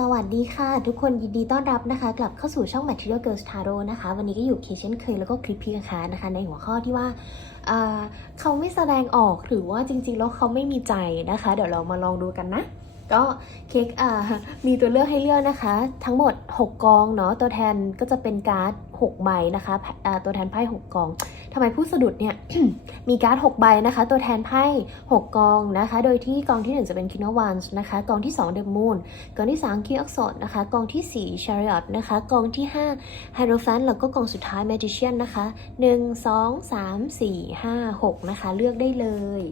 สวัสดีค่ะ ทุกคนยินดีต้อนรับนะคะ กลับเข้าสู่ช่อง Material Girls Tarot นะคะ วันนี้ก็อยู่เคเช่นเคยแล้วก็คลิปพี่นค่ะนะคะ ในหัวข้อที่ว่าเขาไม่แสดงออกหรือว่าจริงๆ แล้วเขาไม่มีใจนะคะ เดี๋ยวเรามาลองดูกันนะ ก็เค้กมีตัวเลือกให้เลือกนะคะ ทั้งหมด 6 กองเนาะตัวแทนก็จะเป็นการ์ด6ใบนะคะตัวแทนไพ่6กองทำไมพูดสะดุดเนี่ยมีการ์ด6ใบนะคะ ตัวแทนไพ่6กองนะคะ โดยที่กองที่ 1 จะเป็น King of Wands นะคะ กองที่2 The Moon กองที่3 King of Swords นะคะ กองทีสี่4 Chariot นะคะ กองที่5 Hierophant แล้วก็กองสุดท้าย Magician นะคะ 1 2 3 4 5 6 นะคะ เลือกได้เลย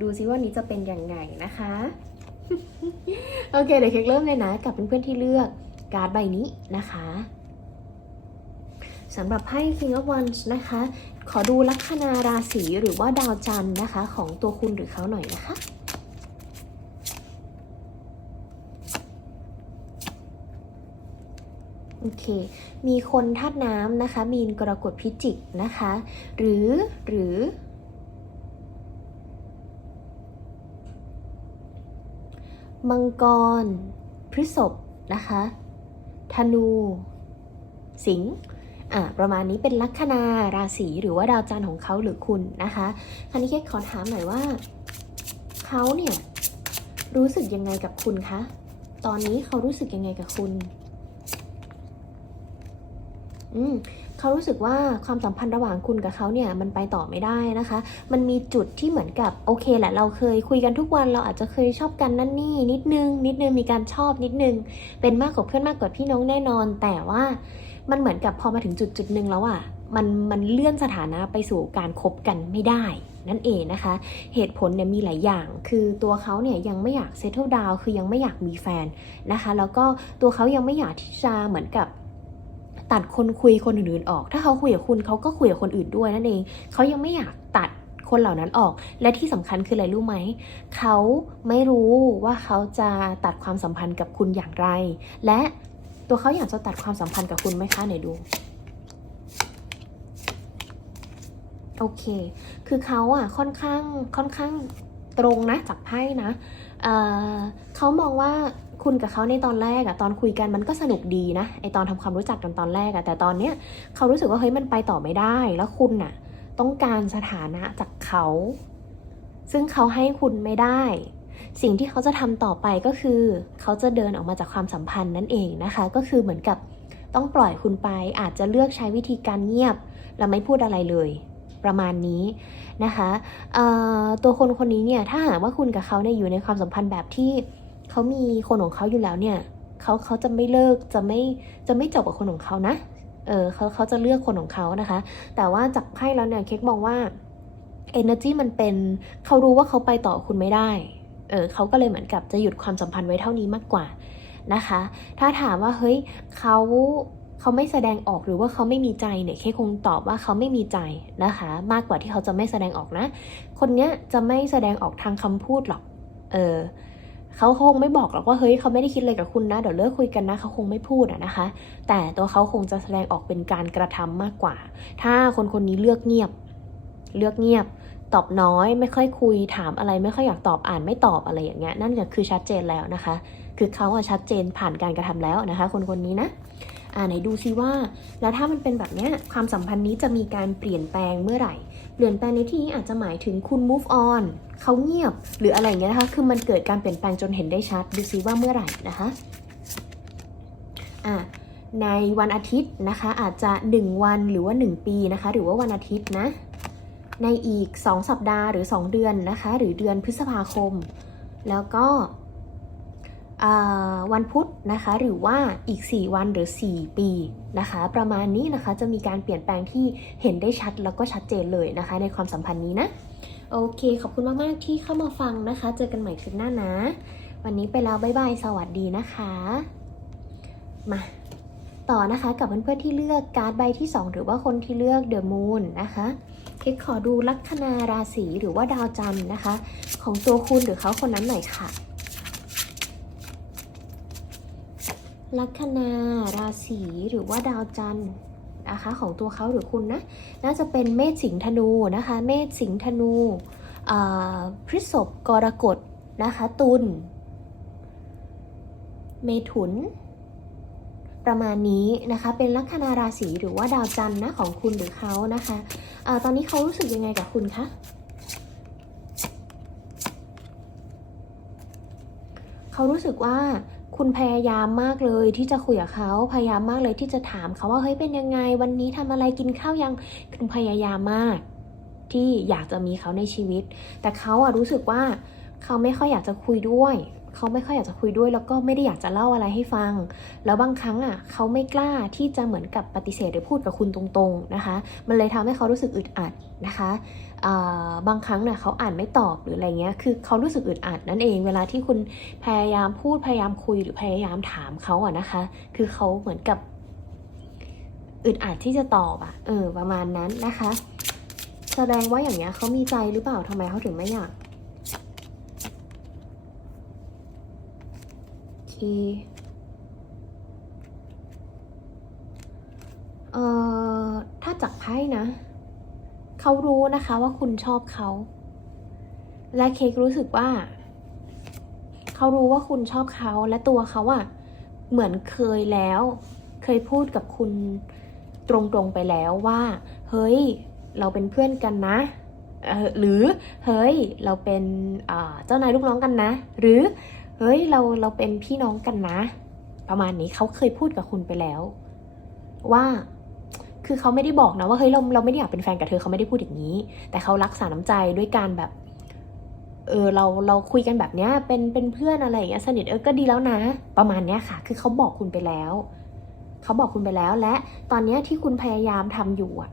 ดูซิว่านี้จะเป็นยังไงนะคะ โอเค เดี๋ยวเค้กเริ่มเลยนะ กับเพื่อนๆที่เลือกการ์ดใบนี้นะคะสำหรับไพ่ King of Wands นะคะ ขอดูลัคนาราศีหรือว่าดาวจันทร์นะคะ ของตัวคุณหรือเขาหน่อยนะคะโอเค มีคนธาตุน้ำนะคะ มีนกรกฎพิจิกนะคะ หรือ หรือ มังกร พฤษภนะคะ ธนู สิงห์อะประมาณนี้เป็นลัคนาราศีหรือว่าดาวจันทร์ของเขาหรือคุณนะคะคราวนี้แค่ขอถามหน่อยว่าเขาเนี่ยรู้สึกยังไงกับคุณคะ ตอนนี้เขารู้สึกยังไงกับคุณ เขารู้สึกว่าความสัมพันธ์ระหว่างคุณกับเขาเนี่ยมันไปต่อไม่ได้นะคะ มันมีจุดที่เหมือนกับโอเคแหละเราเคยคุยกันทุกวันเราอาจจะเคยชอบกันนั่นนี่นิดนึง นิดนึงมีการชอบนิดนึง เป็นมากกว่าเพื่อนมากกว่าพี่น้องแน่นอน แต่ว่ามันเหมือนกับพอมาถึงจุดจุดหนึ่งแล้วอะ่ะมันมันเลื่อนสถานะไปสู่การคบกันไม่ได้นั่นเองนะคะ เหตุผลเนี่ยมีหลายอย่าง คือตัวเขาเนี่ยยังไม่อยากเซ t เ e ิลดาวคือยังไม่อยากมีแฟนนะคะ แล้วก็ตัวเขายังไม่อยากที่จะเหมือนกับ ตัดคนคุยคนอื่นๆออก ถ้าเขาคุยกับคุณเขาก็คุยกับคนอื่นด้วยนั่นเองเขายังไม่อยากตัดคนเหล่านั้นออก และที่สำคัญคืออะไรรู้ไหม เขาไม่รู้ว่าเขาจะตัดความสัมพันธ์กับคุณอย่างไร และตัวเขาอยากจะตัดความสัมพันธ์กับคุณไหมคะไหนดูโอเค คือเขาอะค่อนข้างค่อนข้างตรงนะจากไพ่นะเเขามองว่า คุณกับเขาในตอนแรกอะตอนคุยกันมันก็สนุกดีนะไอตอนทำความรู้จักกันตอนแรกอะแต่ตอนเนี้ยเขารู้สึกว่าเฮ้ยมันไปต่อไม่ได้ แล้วคุณน่ะต้องการสถานะจากเขา ซึ่งเขาให้คุณไม่ได้ สิ่งที่เขาจะทำต่อไปก็คือ เขาจะเดินออกมาจากความสัมพันธ์นั่นเองนะคะ ก็คือเหมือนกับต้องปล่อยคุณไปอาจจะเลือกใช้วิธีการเงียบและไม่พูดอะไรเลยประมาณนี้นะคะตัวคนคนนี้เนี่ยถ้าหากว่าคุณกับเขาเนี่ยอยู่ในความสัมพันธ์แบบที่ เขามีคนของเขาอยู่แล้วเนี่ยเขาเขาจะไม่เลิกจะไม่จะไม่จบกับคนของเขานะเออเขาเขาจะเลือกคนของเขานะคะ แต่ว่าจากไพ่แล้วเนี่ยเค้กมองว่า energy มันเป็นเขารู้ว่าเขาไปต่อคุณไม่ได้เออเขาก็เลยเหมือนกับจะหยุดความสัมพันธ์ไว้เท่านี้มากกว่านะคะ ถ้าถามว่าเฮ้ยเขาเขาไม่แสดงออกหรือว่าเขาไม่มีใจเนี่ยเคคงตอบว่าเขาไม่มีใจนะคะ มากกว่าที่เขาจะไม่แสดงออกนะ คนเนี้ยจะไม่แสดงออกทางคำพูดหรอก เออ เขาคงไม่บอกหรอกว่าเฮ้ยเขาไม่ได้คิดอะไรกับคุณนะ เดี๋ยวเลิกคุยกันนะเขาคงไม่พูดอะนะคะ แต่ตัวเขาคงจะแสดงออกเป็นการกระทำมากกว่า ถ้าคนคนนี้เลือกเงียบ เลือกเงียบ ตอบน้อยไม่ค่อยคุยถามอะไรไม่ค่อยอยากตอบอ่านไม่ตอบอะไรอย่างเงี้ยนั่นก็คือชัดเจนแล้วนะคะ คือเขาอะชัดเจนผ่านการกระทำแล้วนะคะ คนคนนี้นะอ่าไหนดูซิว่า แล้วถ้ามันเป็นแบบเนี้ยความสัมพันธ์นี้จะมีการเปลี่ยนแปลงเมื่อไหร่ เปลี่ยนแปลงในที่นี้อาจจะหมายถึงคุณ move on เขาเงียบหรืออะไรอย่างเงี้ยนะคะ คือมันเกิดการเปลี่ยนแปลงจนเห็นได้ชัด ดูซิว่าเมื่อไหร่นะคะอ่าในวันอาทิตย์นะคะ อาจจะ 1 วันหรือว่า 1 ปีนะคะ หรือว่าวันอาทิตย์นะ ในอีก 2 สัปดาห์หรือ 2 เดือนนะคะ หรือเดือนพฤษภาคม แล้วก็ วันพุธนะคะหรือว่าอีก 4 วันหรือ 4 ปีนะคะ ประมาณนี้นะคะจะมีการเปลี่ยนแปลงที่เห็นได้ชัดแล้วก็ชัดเจนเลยนะคะ ในความสัมพันธ์นี้นะ โอเคขอบคุณมากๆที่เข้ามาฟังนะคะ เจอกันใหม่คลิปหน้านะ วันนี้ไปแล้วบ๊ายบายสวัสดีนะคะ มาต่อนะคะกับเพื่อนๆที่เลือกการ์ดใบที่ 2 หรือว่าคนที่เลือกเดอะมูนนะคะเคกขอดูลัคนาราศีหรือว่าดาวจันทร์นะคะ ของตัวคุณหรือเขาคนนั้นหน่อยค่ะ ลัคนาราศีหรือว่าดาวจันทร์นะคะของตัวเขาหรือคุณนะน่าจะเป็นเมษสิงธนูนะคะเมษสิงธนูพฤษภกรกฎนะคะตุลเมถุน ประมาณนี้นะคะเป็นลัคนาราศีหรือว่าดาวจันทร์นะของคุณหรือเขานะคะอตอนนี้เขารู้สึกยังไงกับคุณคะเขารู้สึกว่า คุณพยายามมากเลยที่จะคุยกับเขาพยายามมากเลยที่จะถามเขาว่าเฮ้ยเป็นยังไง วันนี้ทำอะไรกินข้าวยังคุณพยายามมาก ที่อยากจะมีเขาในชีวิต แต่เขาอะรู้สึกว่าเขาไม่ค่อยอยากจะคุยด้วย เขาไม่ค่อยอยากจะคุยด้วย แล้วก็ไม่ได้อยากจะเล่าอะไรให้ฟัง แล้วบางครั้งอะเขาไม่กล้าที่จะเหมือนกับปฏิเสธหรือพูดกับคุณตรงๆนะคะ มันเลยทำให้เขารู้สึกอึดอัดนะคะบางครั้งเนี่ยเขาอ่านไม่ตอบหรืออะไรเงี้ย คือเขารู้สึกอึดอัดนั่นเอง เวลาที่คุณพยายามพูดพยายามคุยหรือพยายามถามเขาอะนะคะ คือเขาเหมือนกับอึดอัดที่จะตอบอะเออประมาณนั้นนะคะ แสดงว่าอย่างเงี้ยเขามีใจหรือเปล่าทำไมเขาถึงไม่อยากโอ เอ่อ ถ้าจากไพ่นะ เขารู้นะคะว่าคุณชอบเขา และเค้กรู้สึกว่า เขารู้ว่าคุณชอบเขาและตัวเขาอะเหมือนเคยแล้ว เคยพูดกับคุณตรงๆไปแล้วว่า เฮ้ย เราเป็นเพื่อนกันนะหรือเฮ้ยเราเป็นเจ้านายลูกน้องกันนะ หรือ เฮ้ยเราเราเป็นพี่น้องกันนะ ประมาณนี้เขาเคยพูดกับคุณไปแล้ว ว่าคือเขาไม่ได้บอกนะว่าเฮ้ยเราเราไม่ได้อยากเป็นแฟนกับเธอเขาไม่ได้พูดอย่างนี้ แต่เขารักษาน้ำใจด้วยการแบบ เออเราเราคุยกันแบบเนี้ยเป็นเป็นเพื่อนอะไรอย่างเงี้ยสนิทเออก็ดีแล้วนะ ประมาณเนี้ยค่ะ คือเขาบอกคุณไปแล้วเขาบอกคุณไปแล้วและตอนเนี้ยที่คุณพยายามทำอยู่อะ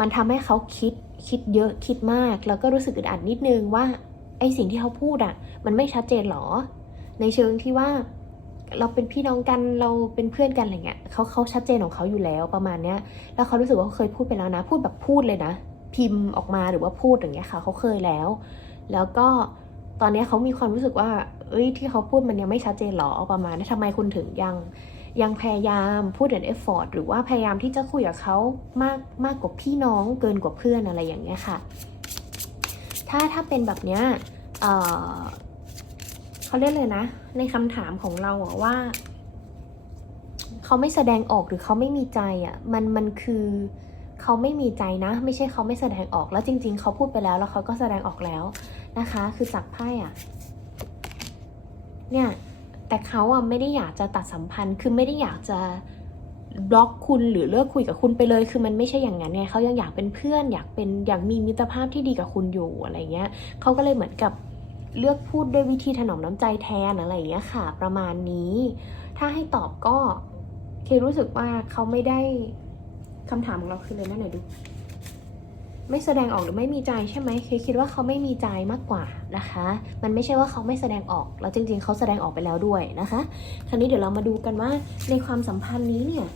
มันทำให้เขาคิดคิดเยอะคิดมาก แล้วก็รู้สึกอึดอัดนิดนึงว่า ไอสิ่งที่เขาพูดอะมันไม่ชัดเจนหรอ ในเชิงที่ว่าเราเป็นพี่น้องกันเราเป็นเพื่อนกันอะไรเงี้ยเขาเขาชัดเจนของเขาอยู่แล้วประมาณเนี้ย แล้วเขารู้สึกว่าเขาเคยพูดไปแล้วนะ พูดแบบพูดเลยนะ พิมพ์ออกมาหรือว่าพูดอย่างเงี้ยค่ะเขาเคยแล้ว แล้วก็ตอนเนี้ยเขามีความรู้สึกว่า เอ้ยที่เขาพูดมันยังไม่ชัดเจนหรอประมาณนี้ทำไมคุณถึงยังยังพยายามพูดเดนเอฟฟอร์ดหรือว่าพยายามที่จะคุยกับเขามากมากกว่าพี่น้องเกินกว่าเพื่อนอะไรอย่างเงี้ยค่ะ ถ้าถ้าเป็นแบบเนี้ยเเขาเรียกเลยนะ ในคำถามของเราอะว่า เขาไม่แสดงออกหรือเขาไม่มีใจอะมันมันคือเขาไม่มีใจนะ ไม่ใช่เขาไม่แสดงออกแล้วจริง ๆ เขาพูดไปแล้วแล้วเขาก็แสดงออกแล้วนะคะ คือจากไพ่อะเนี่ยแต่เขาอะไม่ได้อยากจะตัดสัมพันธ์คือไม่ได้อยากจะ บล็อกคุณหรือเลิกคุยกับคุณไปเลย คือมันไม่ใช่อย่างนั้นไงเขายังอยากเป็นเพื่อน อยากเป็นอยากมีมิตรภาพที่ดีกับคุณอยู่อะไรเงี้ยเขาก็เลยเหมือนกับเลือกพูดด้วยวิธีถนอมน้ำใจแทนอะไรอย่างเงี้ยค่ะ ประมาณนี้ ถ้าให้ตอบก็เครู้สึกว่าเขาไม่ได้คำถามของเราคือเลยนะไหนดู ไม่แสดงออกหรือไม่มีใจใช่ไหมเคคิดว่าเขาไม่มีใจมากกว่านะคะ มันไม่ใช่ว่าเขาไม่แสดงออก แล้วจริง ๆ เขาแสดงออกไปแล้วด้วยนะคะ คราวนี้เดี๋ยวเรามาดูกันว่าในความสัมพันธ์นี้เนี่ย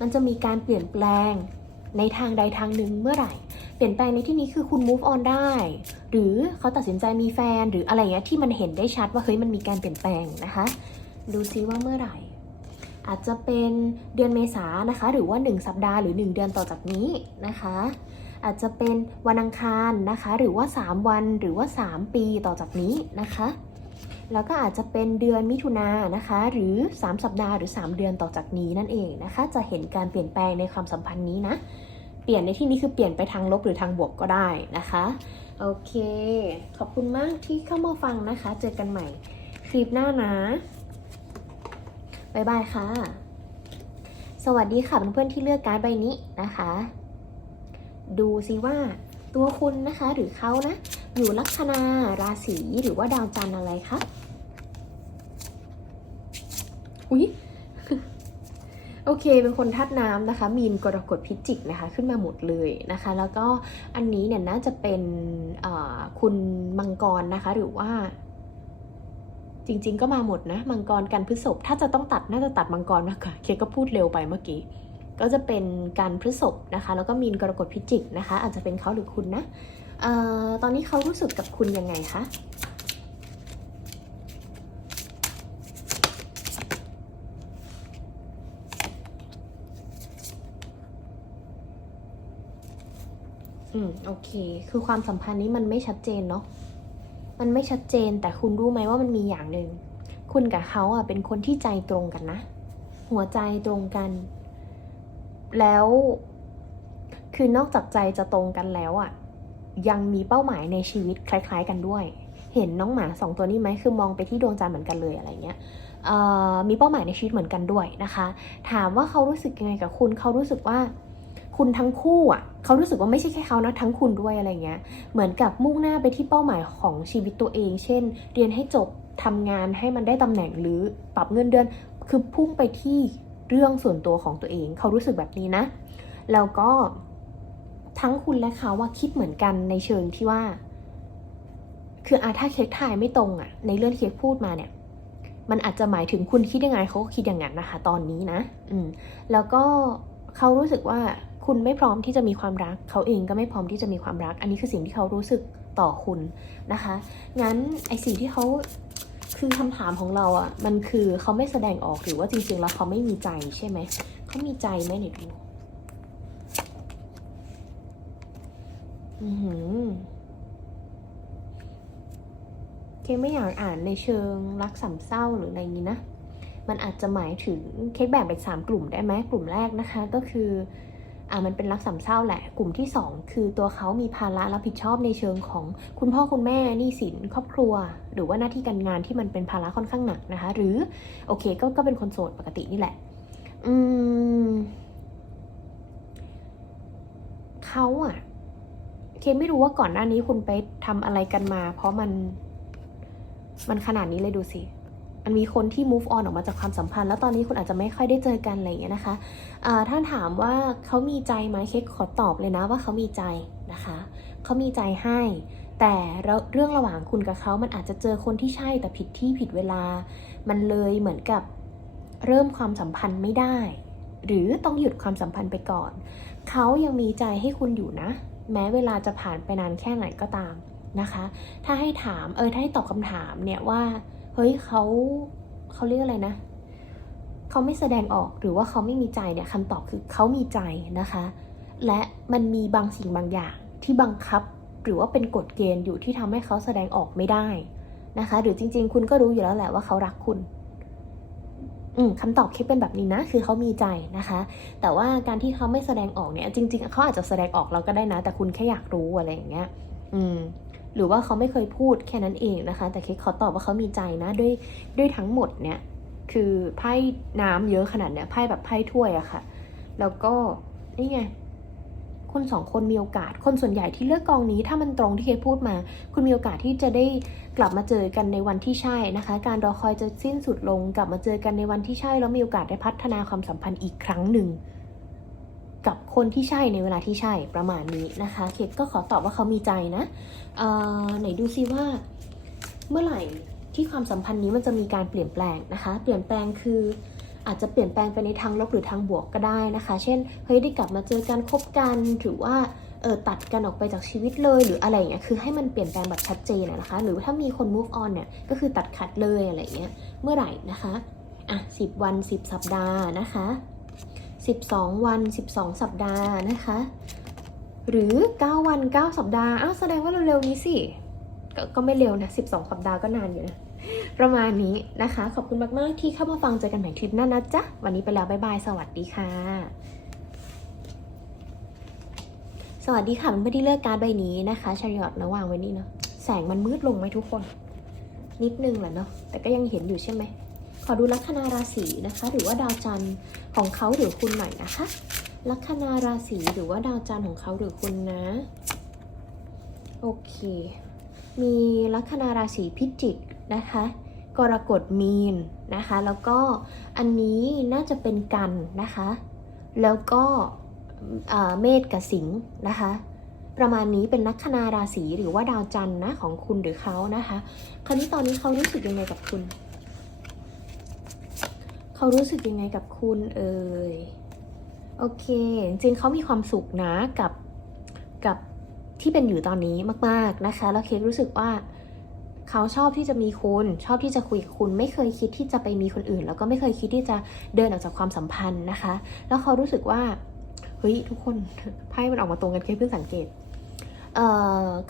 มันจะมีการเปลี่ยนแปลงในทางใดทางหนึ่งเมื่อไหร่ เปลี่ยนแปลงในที่นี้คือคุณ move on ได้ หรือเขาตัดสินใจมีแฟนหรืออะไรเงี้ยที่มันเห็นได้ชัดว่าเฮ้ยมันมีการเปลี่ยนแปลงนะคะ ดูซิว่าเมื่อไหร่ อาจจะเป็นเดือนเมษานะคะ หรือว่า 1 สัปดาห์หรือ 1 เดือนต่อจากนี้นะคะ อาจจะเป็นวันอังคารนะคะ หรือว่า 3 วันหรือว่า 3 ปีต่อจากนี้นะคะ แล้วก็อาจจะเป็นเดือนมิถุนายนะคะ หรือ 3 สัปดาห์หรือ 3 เดือนต่อจากนี้นั่นเองนะคะ จะเห็นการเปลี่ยนแปลงในความสัมพันธ์นี้นะ เปลี่ยนในที่นี้คือเปลี่ยนไปทางลบหรือทางบวกก็ได้นะคะ โอเค ขอบคุณมากที่เข้ามาฟังนะคะ เจอกันใหม่คลิปหน้านะบ๊ายบายค่ะ สวัสดีค่ะเพื่อนๆที่เลือกการ์ดใบนี้นะคะ ดูซิว่าตัวคุณนะคะหรือเขานะ อยู่ลัคนาราศีหรือว่าดาวจันทร์อะไรคะ อุ๊ยโอเค เป็นคนทัดน้ำนะคะ มีนกรกฎพิจิกนะคะ ขึ้นมาหมดเลยนะคะ แล้วก็อันนี้เนี่ยน่าจะเป็นคุณมังกรนะคะ หรือว่า จริง ๆ ก็มาหมดนะ มังกรกันพฤษภถ้าจะต้องตัดน่าจะตัดมังกรมากกว่าเคก็พูดเร็วไปเมื่อกี้ก็จะเป็นการพฤษภนะคะ แล้วก็มีนกรกฎพิจิกนะคะ อาจจะเป็นเขาหรือคุณนะออตอนนี้เขารู้สึกกับคุณยังไงคะ อืมโอเค คือความสัมพันธ์นี้มันไม่ชัดเจนเนาะมันไม่ชัดเจนแต่คุณรู้ไหมว่ามันมีอย่างหนึ่งคุณกับเขาอะเป็นคนที่ใจตรงกันนะ หัวใจตรงกัน แล้ว คือนอกจากใจจะตรงกันแล้วอะ ยังมีเป้าหมายในชีวิตคล้าย ๆ กันด้วย เห็นน้องหมาสองตัวนี้ไหมคือมองไปที่ดวงจันทร์เหมือนกันเลยอะไรเงี้ยมีเป้าหมายในชีวิตเหมือนกันด้วยนะคะ ถามว่าเขารู้สึกยังไงกับคุณเขารู้สึกว่า คุณทั้งคู่อะเขารู้สึกว่าไม่ใช่แค่เขานะทั้งคุณด้วยอะไรเงี้ย เหมือนกับมุ่งหน้าไปที่เป้าหมายของชีวิตตัวเอง เช่น เรียนให้จบทำงานให้มันได้ตำแหน่งหรือปรับเงินเดือน คือพุ่งไปที่เรื่องส่วนตัวของตัวเอง เขารู้สึกแบบนี้นะ แล้วก็ทั้งคุณและเขาว่าคิดเหมือนกันในเชิงที่ว่า คืออาถ้าเค้กทายไม่ตรงอะในเรื่องเค้กพูดมาเนี่ย มันอาจจะหมายถึงคุณคิดยังไงเขาก็คิดอย่างนั้นนะคะ ตอนนี้นะ อืม แล้วก็เขารู้สึกว่า คุณไม่พร้อมที่จะมีความรัก เขาเองก็ไม่พร้อมที่จะมีความรัก อันนี้คือสิ่งที่เขารู้สึกต่อคุณนะคะ งั้นไอสิ่งที่เขาคือคำถามของเราอะ่ะ มันคือเขาไม่แสดงออกหรือว่าจริงๆแล้วเขาไม่มีใจใช่ไหม เขามีใจไหมเนี่ยดูอือหือเคไม่อยากอ่านในเชิงรักสามเศร้าหรืออะไรนี้นะ มันอาจจะหมายถึงเค้กแบ่งเป็นสามกลุ่มได้ไหมกลุ่มแรกนะคะ ก็คือ อ่ามันเป็นรักสามเศร้าแหละ กลุ่มที่สองคือตัวเขามีภาระรับผิดชอบในเชิงของคุณพ่อคุณแม่หนี้สินครอบครัว หรือว่าหน้าที่การงานที่มันเป็นภาระค่อนข้างหนักนะคะ หรือโอเคก็ก็เป็นคนโสดปกตินี่แหละ อืมเขาอะเคไม่รู้ว่าก่อนหน้านี้คุณไปทำอะไรกันมา เพราะมันมันขนาดนี้เลยดูสิ มันมีคนที่ move on ออกมาจากความสัมพันธ์ แล้วตอนนี้คุณอาจจะไม่ค่อยได้เจอกันอะไรอย่างเงี้ยนะคะอ่าถ้าถามว่าเขามีใจไหมเค้กขอตอบเลยนะว่าเขามีใจนะคะเขามีใจให้ แต่เรื่องระหว่างคุณกับเขามันอาจจะเจอคนที่ใช่แต่ผิดที่ผิดเวลา มันเลยเหมือนกับเริ่มความสัมพันธ์ไม่ได้ หรือต้องหยุดความสัมพันธ์ไปก่อน เขายังมีใจให้คุณอยู่นะ แม้เวลาจะผ่านไปนานแค่ไหนก็ตามนะคะ ถ้าให้ถามเออถ้าให้ตอบคำถามเนี่ยว่า เฮ้ยเขาเขาเรียกอะไรนะเขาไม่แสดงออกหรือว่าเขาไม่มีใจเนี่ยคำตอบคือเขามีใจนะคะ และมันมีบางสิ่งบางอย่างที่บังคับ หรือว่าเป็นกฎเกณฑ์อยู่ที่ทำให้เขาแสดงออกไม่ได้นะคะ หรือจริง ๆ คุณก็รู้อยู่แล้วแหละว่าเขารักคุณอืมคำตอบคิดเป็นแบบนี้นะ คือเขามีใจนะคะ แต่ว่าการที่เขาไม่แสดงออกเนี่ย จริง ๆ เขาอาจจะแสดงออกเราก็ได้นะ แต่คุณแค่อยากรู้อะไรอย่างเงี้ย อืม หรือว่าเขาไม่เคยพูดแค่นั้นเองนะคะ แต่เค้กขอตอบว่าเขามีใจนะด้วยด้วยทั้งหมดเนี่ยคือไพ่น้ำเยอะขนาดเนี้ยไพ่แบบไพ่ถ้วยอะค่ะ แล้วก็นี่ไงคุณสองคนมีโอกาส คนส่วนใหญ่ที่เลือกกองนี้ ถ้ามันตรงที่เคพูดมา คุณมีโอกาสที่จะได้กลับมาเจอกันในวันที่ใช่นะคะ การรอคอยจะสิ้นสุดลง กลับมาเจอกันในวันที่ใช่แล้วมีโอกาสได้พัฒนาความสัมพันธ์อีกครั้งหนึ่ง กับคนที่ใช่ในเวลาที่ใช่ประมาณนี้นะคะเคก็ขอตอบว่าเขามีใจนะเอ่อไหนดูซิว่าเมื่อไหร่ที่ความสัมพันธ์นี้มันจะมีการเปลี่ยนแปลงนะคะ เปลี่ยนแปลงคืออาจจะเปลี่ยนแปลงไปในทางลบหรือทางบวกก็ได้นะคะ เช่นเฮ้ยได้กลับมาเจอกันคบกันหรือว่าเออตัดกันออกไปจากชีวิตเลยหรืออะไรเงี้ยคือให้มันเปลี่ยนแปลงแบบชัดเจนะนะคะ หรือถ้ามีคน move on เนี่ยก็คือตัดขาดเลยอะไรเงี้ยเมื่อไหร่นะคะอะสิบวันสิบสัปดาห์นะคะ สิบสองวันสิบสองสัปดาห์นะคะ หรือ 9 วัน 9 สัปดาห์ อ้าว แสดงว่าเร็วๆนี้สิกก็ไม่เร็วนะ 12 สัปดาห์ก็นานอยู่นะ ประมาณนี้นะคะ ขอบคุณมากๆที่เข้ามาฟังเจอกันใหม่คลิปหน้านะจ๊ะ วันนี้ไปแล้ว บ๊ายบาย สวัสดีค่ะ สวัสดีค่ะเพื่อนๆที่เลือกการใบนี้นะคะชายอดนะวางไว้นี่เนาะ แสงมันมืดลงไหมทุกคน นิดนึงแหละเนาะ แต่ก็ยังเห็นอยู่ใช่ไหม ขอดูลัคนาราศีนะคะ หรือว่าดาวจันทร์ของเขาหรือคุณหน่อยนะคะ ลัคนาราศีหรือว่าดาวจันทร์ของเขาหรือคุณนะ โอเค มีลัคนาราศีพิจิกนะคะ กรกฎมีนนะคะ แล้วก็อันนี้น่าจะเป็นกันนะคะ แล้วก็เมษกับสิงห์นะคะประมาณนี้เป็นลัคนาราศีหรือว่าดาวจันทร์นะของคุณหรือเขานะคะ คราวนี้ตอนนี้เขารู้สึกยังไงกับคุณ เขารู้สึกยังไงกับคุณเอ่ย โอเค จริงเขามีความสุขนะกับกับที่เป็นอยู่ตอนนี้มาก ๆนะคะ แล้วเค้กรู้สึกว่าเขาชอบที่จะมีคุณชอบที่จะคุยกับคุณไม่เคยคิดที่จะไปมีคนอื่น แล้วก็ไม่เคยคิดที่จะเดินออกจากความสัมพันธ์นะคะ แล้วเขารู้สึกว่าเฮ้ยทุกคนไพ่มันออกมาตรงกันเค้กเพิ่งสังเกตเ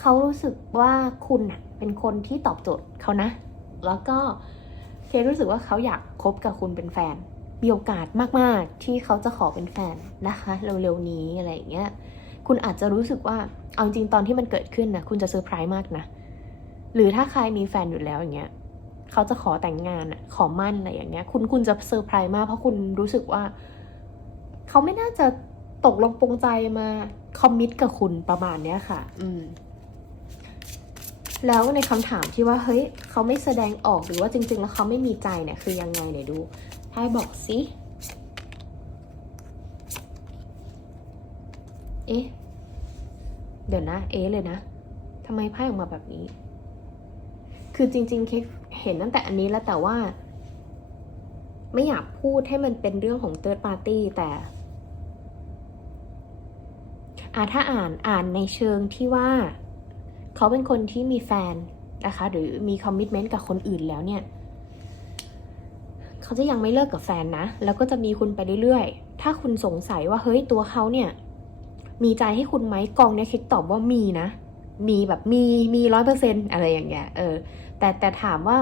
เขารู้สึกว่าคุณน่ะเป็นคนที่ตอบโจทย์เขานะ แล้วก็เเครู้สึกว่าเขาอยากคบกับคุณเป็นแฟน มีโอกาสมากๆ ที่เขาจะขอเป็นแฟนนะคะเร็วๆนี้อะไรอย่างเงี้ย คุณอาจจะรู้สึกว่าเอาจริงตอนที่มันเกิดขึ้นนะคุณจะเซอร์ไพรส์มากนะ หรือถ้าใครมีแฟนอยู่แล้วอย่างเงี้ยเขาจะขอแต่งงานอะขอมั่นอะไรอย่างเงี้ย คุณคุณจะเซอร์ไพรส์มากเพราะคุณรู้สึกว่า เขาไม่น่าจะตกลงปรงใจมาคอมมิตกับคุณประมาณเนี้ยค่ะ อืม แล้วในคำถามที่ว่าเฮ้ยเขาไม่แสดงออกหรือว่าจริง ๆ แล้วเขาไม่มีใจเนี่ยคือยังไงไหนดูไพ่บอกสิเอ๊ะเดี๋ยวนะ เอ๊ะเลยนะทำไมไพ่ออกมาแบบนี้ คือจริง ๆ เคเห็นตั้งแต่อันนี้แล้วแต่ว่า ไม่อยากพูดให้มันเป็นเรื่องของ third party แต่อาถ้าอ่านอ่านในเชิงที่ว่า เขาเป็นคนที่มีแฟนนะคะ หรือมีคอมมิ t เมนต์กับคนอื่นแล้วเนี่ยเขาจะยังไม่เลิกกับแฟนนะ แล้วก็จะมีคุณไปเรื่อยๆ ถ้าคุณสงสัยว่าเฮ้ยตัวเขาเนี่ย มีใจให้คุณไหมกองเนี่ยคิดตอบว่ามีนะ มีแบบมีมีร้อยเปอร์เซ็นอะไรอย่างเงี้ยเออ แต่แต่ถามว่า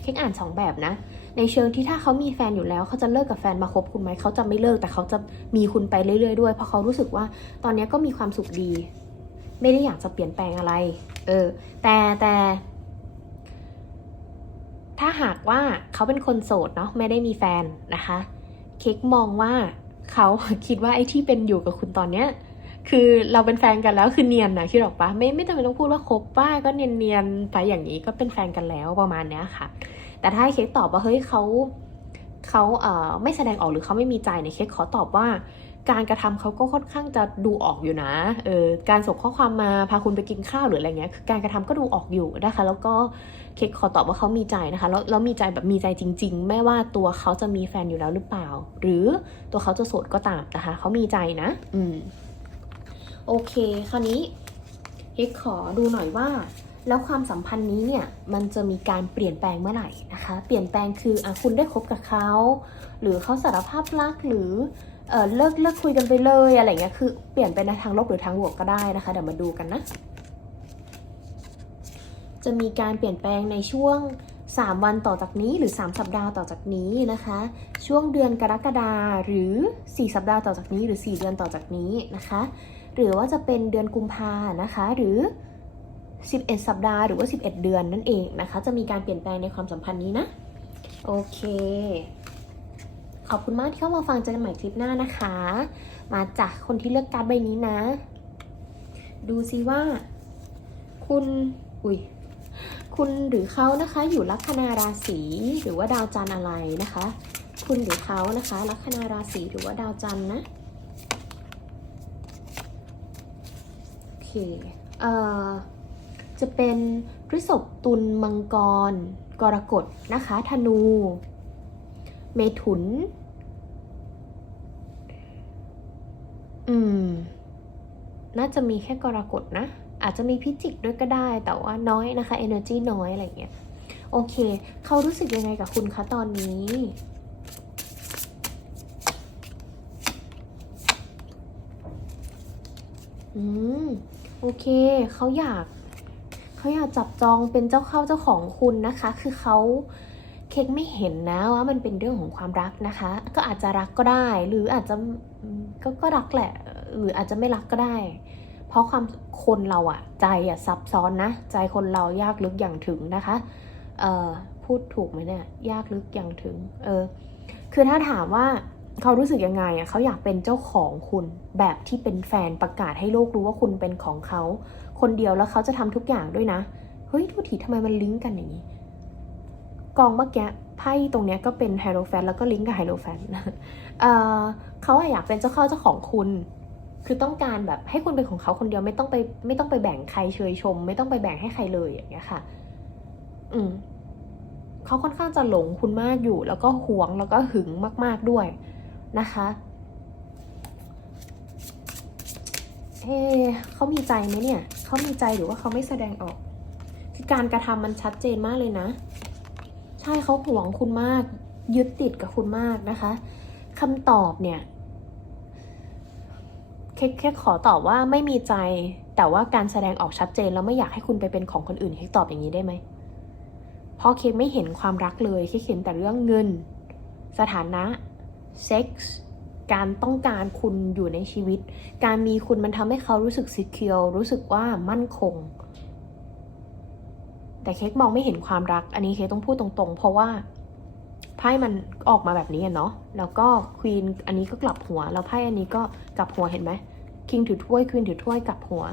เค้กอ่านสองแบบนะ ในเชิงที่ถ้าเขามีแฟนอยู่แล้วเขาจะเลิกกับแฟนมาคบคุณไหมเขาจะไม่เลิกแต่เขาจะมีคุณไปเรื่อยๆด้วยเพราะเขารู้สึกว่าตอนนี้ก็มีความสุขดี ไม่ได้อยากจะเปลี่ยนแปลงอะไร เออ แต่แต่ ถ้าหากว่าเขาเป็นคนโสดเนาะไม่ได้มีแฟนนะคะ เค้กมองว่าเขาคิดว่าไอ้ที่เป็นอยู่กับคุณตอนเนี้ย คือเราเป็นแฟนกันแล้วคือเนียนนะคิดออกปะไม่ไม่จำเป็นต้องพูดว่าคบป้าก็เนียนเนียนๆไปอย่างนี้ก็เป็นแฟนกันแล้วประมาณเนี้ยค่ะ แต่ถ้าเค้กตอบว่าเฮ้ยเขาเขาเอ่อไม่แสดงออกหรือเขาไม่มีใจเนี่ยเค้กขอตอบว่า การกระทำเขาก็ค่อนข้างจะดูออกอยู่นะเออการส่งข้อความมาพาคุณไปกินข้าวหรืออะไรเงี้ยคือการกระทำก็ดูออกอยู่นะคะ แล้วก็เค้กขอตอบว่าเขามีใจนะคะแล้วแล้วมีใจแบบมีใจจริง ๆ ไม่ว่าตัวเขาจะมีแฟนอยู่แล้วหรือเปล่า หรือตัวเขาจะโสดก็ตามนะคะเขามีใจนะ อืมโอเค คราวนี้เค้กขอดูหน่อยว่าแล้วความสัมพันธ์นี้เนี่ยมันจะมีการเปลี่ยนแปลงเมื่อไหร่นะคะ เปลี่ยนแปลงคืออะคุณได้คบกับเขา หรือเขาสารภาพรักหรือ เออเลิกเลิกคุยกันไปเลยอะไรเงี้ยคือเปลี่ยนไปในทางลบหรือทางบวกก็ได้นะคะ เดี๋ยวมาดูกันนะ จะมีการเปลี่ยนแปลงในช่วง 3 วันต่อจากนี้หรือ 3 สัปดาห์ต่อจากนี้นะคะ ช่วงเดือนกรกฎาหรือ 4 สัปดาห์ต่อจากนี้ หรือ 4 เดือนต่อจากนี้นะคะ หรือว่าจะเป็นเดือนกุมภานะคะ หรือ 11 สัปดาห์หรือว่า 11 เดือนนั่นเองนะคะ จะมีการเปลี่ยนแปลงในความสัมพันธ์นี้นะ โอเค ขอบคุณมากที่เข้ามาฟังเจอกันใหม่คลิปหน้านะคะ มาจากคนที่เลือกการ์ดใบนี้นะ ดูซิว่า คุณอุ้ยคุณหรือเขานะคะอยู่ลัคนาราศีหรือว่าดาวจันทร์อะไรนะคะ คุณหรือเขานะคะลัคนาราศีหรือว่าดาวจันทร์นะโอเคเอ่อจะเป็นพฤษภตุลมังกร กรกฎนะคะธนู เมถุน อืม น่าจะมีแค่กรกฎนะ อาจจะมีพิจิกด้วยก็ได้ แต่ว่าน้อยนะคะ energy น้อยอะไรเงี้ย โอเค เขารู้สึกยังไงกับคุณคะตอนนี้อืม โอเค เขาอยาก เขาอยากจับจองเป็นเจ้าเข้าเจ้าของคุณนะคะ คือเขา เค้กไม่เห็นนะว่ามันเป็นเรื่องของความรักนะคะ ก็อาจจะรักก็ได้ หรืออาจจะก็ก็รักแหละ หรืออาจจะไม่รักก็ได้ เพราะความคนเราอะใจอะซับซ้อนนะ ใจคนเรายากลึกอย่างถึงนะคะเออพูดถูกไหมเนี่ยยากลึกอย่างถึงเออคือถ้าถามว่าเขารู้สึกยังไงอะเขาอยากเป็นเจ้าของคุณแบบที่เป็นแฟนประกาศให้โลกรู้ว่าคุณเป็นของเขา คนเดียวแล้วเขาจะทำทุกอย่างด้วยนะ เฮ้ยดูทีทำไมมันลิงก์กันอย่างนี้ กองเมื่อกี้ไพ่ตรงเนี้ยก็เป็นไฮโรแฟนแล้วก็ลิงก์กับไฮโรแฟนเอ่อเขาอยากเป็นเจ้าเข้าเจ้าของคุณ คือต้องการแบบให้คุณเป็นของเขาคนเดียวไม่ต้องไปไม่ต้องไปแบ่งใครเชยชม ไม่ต้องไปแบ่งให้ใครเลยอย่างเงี้ยค่ะ อืมเขาค่อนข้างจะหลงคุณมากอยู่ แล้วก็หวงแล้วก็หึงมาก ๆด้วยนะคะเอ๊ะเขามีใจไหมเนี่ย เขามีใจหรือว่าเขาไม่แสดงออก คือการกระทำมันชัดเจนมากเลยนะ ใช่เขาหวงคุณมาก ยึดติดกับคุณมากนะคะคำตอบเนี่ยแค่แค่ขอตอบว่าไม่มีใจ แต่ว่าการแสดงออกชัดเจนแล้วไม่อยากให้คุณไปเป็นของคนอื่นให้ตอบอย่างนี้ได้ไหมเพราะเคกไม่เห็นความรักเลยเคกเห็นแต่เรื่องเงิน สถานะเซ็กส์การต้องการคุณอยู่ในชีวิต การมีคุณมันทำให้เขารู้สึก secure รู้สึกว่ามั่นคง แต่เค้กมองไม่เห็นความรัก อันนี้เค้กต้องพูดตรงๆ เพราะว่าไพ่มันออกมาแบบนี้เนาะ แล้วก็ควีนอันนี้ก็กลับหัว แล้วไพ่อันนี้ก็กลับหัวเห็นไหมคิงถือถ้วยควีนถือถ้วยกลับหัว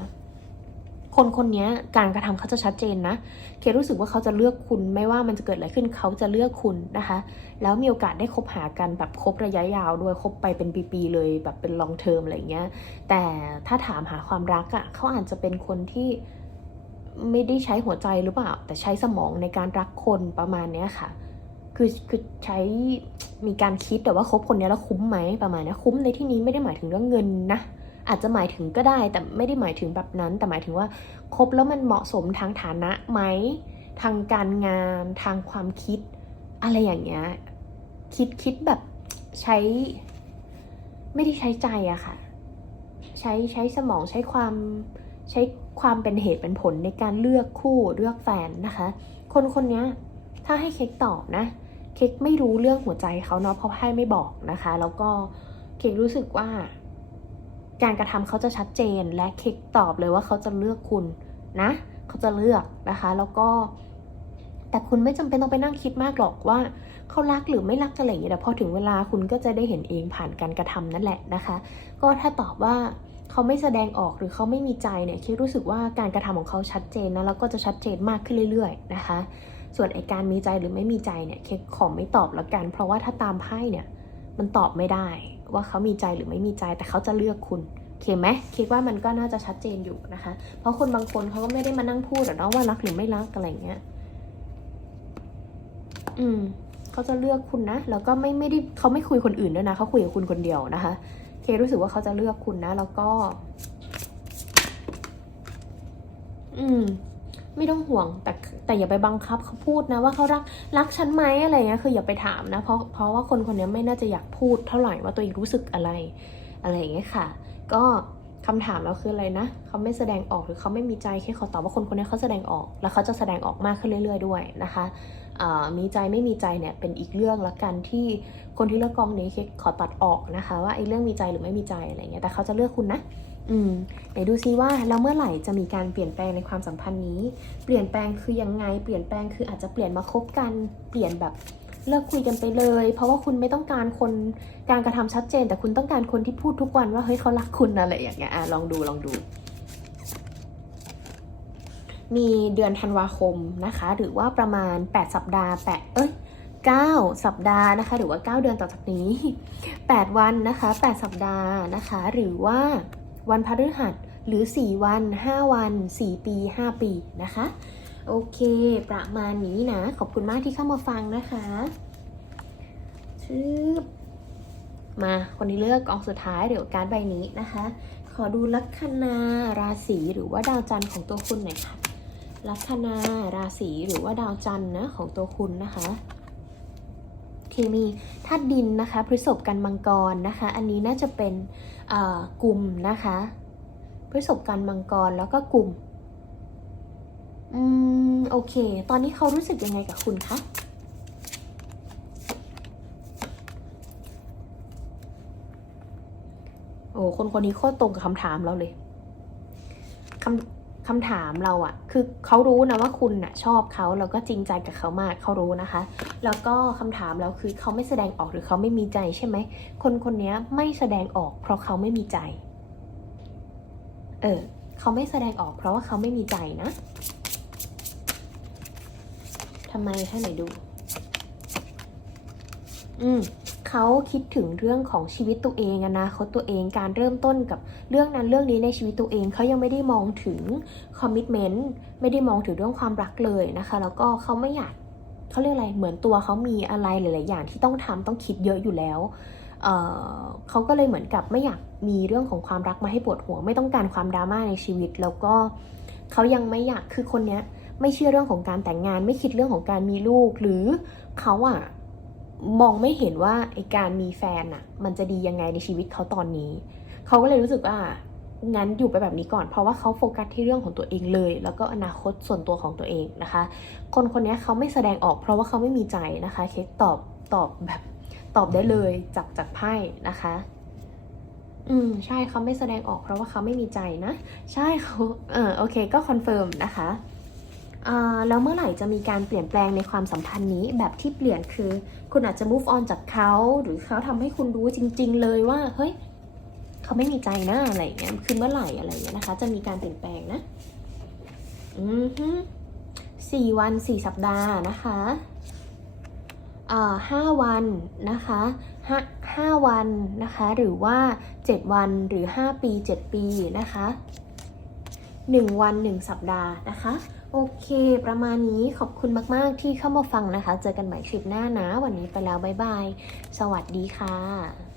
คนคนนี้การกระทำเขาจะชัดเจนนะ เครู้สึกว่าเขาจะเลือกคุณไม่ว่ามันจะเกิดอะไรขึ้นเขาจะเลือกคุณนะคะ แล้วมีโอกาสได้คบหากันแบบคบระยะยาวด้วยคบไปเป็นปีๆเลยแบบเป็น long term อะไรเงี้ย แต่ถ้าถามหาความรักอะ่ะเขาอาจจะเป็นคนที่ ไม่ได้ใช้หัวใจหรือเปล่า แต่ใช้สมองในการรักคนประมาณเนี้ยค่ะ คือคือใช้มีการคิดแต่ว่าคบคนนี้แล้วคุ้มไหมประมาณนี้คุ้มในที่นี้ไม่ได้หมายถึงเรื่องเงินนะอาจจะหมายถึงก็ได้แต่ไม่ได้หมายถึงแบบนั้น แต่หมายถึงว่าคบแล้วมันเหมาะสมทางฐานะไหม ทางการงานทางความคิด อะไรอย่างเงี้ยคิดคิดแบบใช้ ไม่ได้ใช้ใจอะค่ะ ใช้ใช้สมองใช้ความ ใช้ความเป็นเหตุเป็นผลในการเลือกคู่เลือกแฟนนะคะ คนคนนี้ถ้าให้เค้กตอบนะ เค้กไม่รู้เรื่องหัวใจเขาเนาะเพราะไพ่ไม่บอกนะคะ แล้วก็เค้กรู้สึกว่า การกระทำเขาจะชัดเจนและเค้กตอบเลยว่าเขาจะเลือกคุณนะ เขาจะเลือกนะคะ แล้วก็ แต่คุณไม่จำเป็นต้องไปนั่งคิดมากหรอกว่าเขารักหรือไม่รักอะไรอย่างเงี้ยแต่พอถึงเวลาคุณก็จะได้เห็นเองผ่านการกระทำนั่นแหละนะคะ ก็ถ้าตอบว่า เขาไม่แสดงออกหรือเขาไม่มีใจเนี่ยคิดรู้สึกว่าการกระทำของเขาชัดเจนนะแล้วก็จะชัดเจนมากขึ้นเรื่อยๆนะคะ ส่วนไอการมีใจหรือไม่มีใจเนี่ยเคขอไม่ตอบแล้วกัน เพราะว่าถ้าตามไพ่เนี่ยมันตอบไม่ได้ว่าเขามีใจหรือไม่มีใจแต่เขาจะเลือกคุณโอเคไหมคิดว่ามันก็น่าจะชัดเจนอยู่นะคะ เพราะคนบางคนเขาก็ไม่ได้มานั่งพูดหรอกนะว่ารักหรือไม่รักอะไรเงี้ยอืมเขาจะเลือกคุณนะแล้วก็ไม่ไม่ได้เขาไม่คุยคนอื่นด้วยนะเขาคุยกับคุณคนเดียวนะคะ เครู้สึกว่าเขาจะเลือกคุณนะ แล้วก็ อืม ไม่ต้องห่วง แต่แต่อย่าไปบังคับเขาพูดนะ ว่าเขารักรักฉันไหมอะไรเงี้ยคืออย่าไปถามนะ เพราะเพราะว่าคนคนนี้ไม่น่าจะอยากพูดเท่าไหร่ว่าตัวเองรู้สึกอะไร อะไรอย่างเงี้ยค่ะ ก็คำถามเราคืออะไรนะเขาไม่แสดงออกหรือเขาไม่มีใจแค่เขาตอบว่าคนคนนี้เขาแสดงออก แล้วเขาจะแสดงออกมากขึ้นเรื่อย ๆ ด้วยนะคะ มีใจไม่มีใจเนี่ยเป็นอีกเรื่องละกันที่คนที่เลือกกองนี้เคขอตัดออกนะคะว่าไอ้เรื่องมีใจหรือไม่มีใจอะไรเงี้ยแต่เขาจะเลือกคุณนะอืมไหนดูซิว่าแล้วเมื่อไหร่จะมีการเปลี่ยนแปลงในความสัมพันธ์นี้ เปลี่ยนแปลงคือยังไง เปลี่ยนแปลงคืออาจจะเปลี่ยนมาคบกัน เปลี่ยนแบบเลิกคุยกันไปเลย เพราะว่าคุณไม่ต้องการคนการกระทำชัดเจน แต่คุณต้องการคนที่พูดทุกวันว่าเฮ้ยเขารักคุณอะไรอย่างเงี้ยอะลองดูลองดู มีเดือนธันวาคมนะคะ หรือว่าประมาณ 8 สัปดาห์8เอ้ย9 สัปดาห์นะคะ หรือว่า 9 เดือนต่อจากนี้ 8 วันนะคะ 8 สัปดาห์นะคะ หรือว่าวันพฤหัสหรือ 4 วัน 5 วัน 4 ปี 5 ปีนะคะ โอเค ประมาณนี้นะ ขอบคุณมากที่เข้ามาฟังนะคะชืบมาคนที่เลือกกองสุดท้ายเดี๋ยวการใบนี้นะคะ ขอดูลัคนาราศีหรือว่าดาวจันทร์ของตัวคุณหน่อยค่ะ ลัคนาราศีหรือว่าดาวจันทร์นะของตัวคุณนะคะเคมีธาตุดินนะคะพฤษภกันมังกรนะคะ อันนี้น่าจะเป็นกลุ่มนะคะพฤษภกันมังกรแล้วก็กลุ่มอืมโอเค ตอนนี้เขารู้สึกยังไงกับคุณคะโอ้คนคนนี้โคตรตรงกับคำถามเราเลยคำ คำถามเราอะคือเขารู้นะว่าคุณน่ะชอบเขาแล้วก็จริงใจกับเขามากเขารู้นะคะ แล้วก็คำถามเราคือเขาไม่แสดงออกหรือเขาไม่มีใจใช่ไหม คนคนนี้ไม่แสดงออกเพราะเขาไม่มีใจ เออเขาไม่แสดงออกเพราะว่าเขาไม่มีใจนะทำไมให้หนดู อืม เขาคิดถึงเรื่องของชีวิตตัวเองอนาคตตัวเองการเริ่มต้นกับเรื่องนั้นเรื่องนี้ในชีวิตตัวเองเขายังไม่ได้มองถึงคอมมิชเมนต์ไม่ได้มองถึงเรื่องความรักเลยนะคะ แล้วก็เขาไม่อยากเขาเรียกอะไรเหมือนตัวเขามีอะไรหลาย ๆ อย่างที่ต้องทำต้องคิดเยอะอยู่แล้วเเขาก็เลยเหมือนกับไม่อยากมีเรื่องของความรักมาให้ปวดหัว ไม่ต้องการความดราม่าในชีวิต แล้วก็เขายังไม่อยากคือคนเนี้ยไม่เชื่อเรื่องของการแต่งงาน ไม่คิดเรื่องของการมีลูกหรือเขาอะ มองไม่เห็นว่าไอการมีแฟนอะมันจะดียังไงในชีวิตเขาตอนนี้ เขาก็เลยรู้สึกว่างั้นอยู่ไปแบบนี้ก่อน เพราะว่าเขาโฟกัสที่เรื่องของตัวเองเลย แล้วก็อนาคตส่วนตัวของตัวเองนะคะ คนคนนี้เขาไม่แสดงออก เพราะว่าเขาไม่มีใจนะคะเคสตอบตอบแบบตอบได้เลยจากจากไพ่นะคะ อืมใช่เขาไม่แสดงออกเพราะว่าเขาไม่มีใจนะ ใช่เขาเออโอเค ก็คอนเฟิร์มนะคะ แล้วเมื่อไหร่จะมีการเปลี่ยนแปลงในความสัมพันธ์นี้แบบที่เปลี่ยนคือ คุณอาจจะ move on จากเขา หรือเขาทำให้คุณรู้จริง ๆ เลยว่าเฮ้ยเขาไม่มีใจนะอะไรอย่างเงี้ยคือเมื่อไหร่อะไรอย่างเงี้ยนะคะ จะมีการเปลี่ยนแปลงนะอือฮึสี่วันสี่สัปดาห์นะคะเอ่าห้าวันนะคะห้าห้าวันนะคะ หรือว่าเจ็ดวันหรือห้าปีเจ็ดปีนะคะหนึ่งวันหนึ่งสัปดาห์นะคะ โอเค ประมาณนี้ขอบคุณมาก ๆ ที่เข้ามาฟังนะคะ เจอกันใหม่คลิปหน้านะ วันนี้ไปแล้ว บ๊ายบาย สวัสดีค่ะ